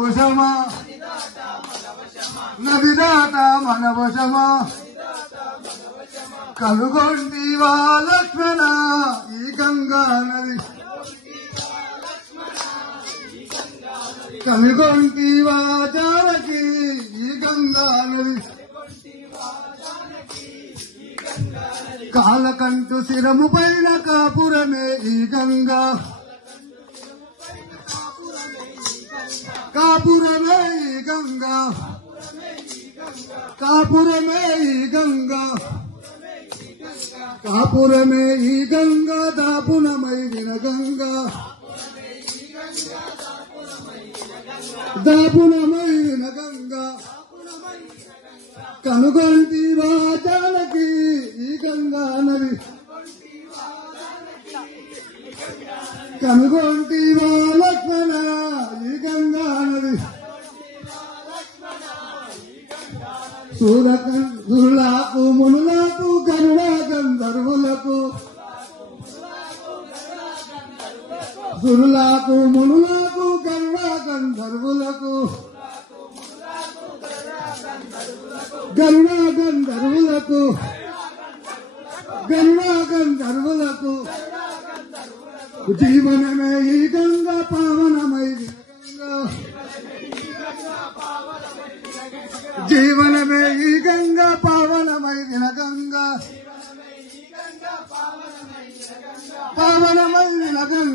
వశమా నదిదాట మన వశమా కనుగొంటివా లక్ష్మణ ఈ గంగా నది కనుగొంటివా జానకి ఈ గంగా నది కాలకంటు శిరము పైన కాపురమే ఈ గంగా కాపురమే ఈ గంగా కాపురమే ఈ గంగా కాపురమే ఈ గంగా దాపునమై విన గంగా దాపునమై విన గంగా కనుగొంటివా జానకి ఈ గంగా నది కనుగొంటివా లక్ష్మణ ఈ గంగా నది సురులకు మునులకు గరుడ గంధర్వులకు సురులకు మునులకు గరుడ గంధర్వులకు గరుడ గంధర్వులకు గరుడ గంధర్వులకు జీవనమే ఈ గంగా పావనమై గంగా జీవనమే ఈ గంగా పావనమై విన గంగా పావనమై విన గంగా